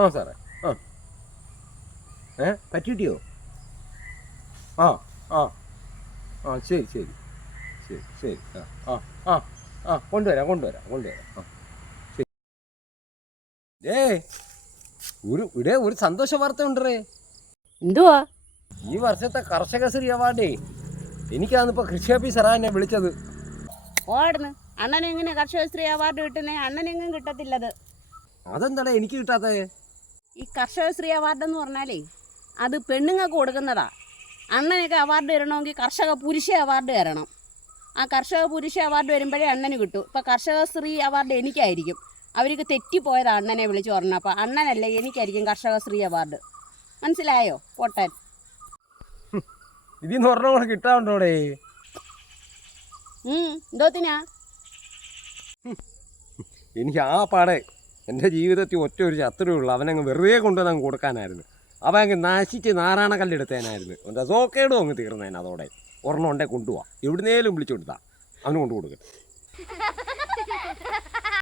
ആ സാറേ. ആ പറ്റിയോ? ആ ആ ആ ശരി ശരി ശരി ശരി. ആ ആ ആ ആ കൊണ്ടുവരാം ആ ശരി. ഒരു സന്തോഷ വാർത്ത ഉണ്ടേ. എന്തുവാ? ഈ വർഷത്തെ കർഷകശ്രീ അവാർഡേ എനിക്കാണിപ്പോൾ കൃഷി ഓഫീസറാ എന്നെ വിളിച്ചത്. ഓടുന്നു അണ്ണനെങ്ങനെ കർഷകശ്രീ അവാർഡ് കിട്ടുന്നേ? അണ്ണനെങ്ങും കിട്ടത്തില്ലത്. അതെന്താടാ എനിക്ക് കിട്ടാത്തത്? ഈ കർഷകശ്രീ അവാർഡ് എന്ന് പറഞ്ഞാലേ അത് പെണ്ണുങ്ങൾക്ക് കൊടുക്കുന്നതാ. അണ്ണനൊക്കെ അവാർഡ് തരണമെങ്കിൽ കർഷക പുരുഷ അവാർഡ് തരണം. ആ കർഷക പുരുഷ അവാർഡ് വരുമ്പോഴേ അണ്ണന് കിട്ടും. ഇപ്പം കർഷകശ്രീ അവാർഡ് എനിക്കായിരിക്കും. അവർക്ക് തെറ്റിപ്പോയതാണ് അണ്ണനെ വിളിച്ച് പറഞ്ഞത്. അപ്പം അണ്ണനല്ല, എനിക്കായിരിക്കും കർഷകശ്രീ അവാർഡ്. മനസ്സിലായോ പൊട്ടൻ? ഇതിന്ന് പറഞ്ഞ കൂടെ കിട്ടാറുണ്ടോടെ? എന്തോത്തിനാ? എനിക്ക് ആ പാടെ എൻ്റെ ജീവിതത്തിൽ ഒറ്റ ഒരു ചത്തുരയുള്ളൂ. അവനങ്ങ് വെറുതെ കൊണ്ടുവന്ന് കൊടുക്കാനായിരുന്നു. അവൻ അങ്ങ് നശിച്ച് നാറാണ കല്ലെടുത്തേനായിരുന്നു. എന്താ സോക്കേടും അങ്ങ് തീർന്നേനെ. അതോടെ ഒരെണ്ണം ഉണ്ടേ കൊണ്ടുപോവാം. എവിടുന്നേലും വിളിച്ചു കൊടുത്താൽ അവന് കൊണ്ടു കൊടുക്കും.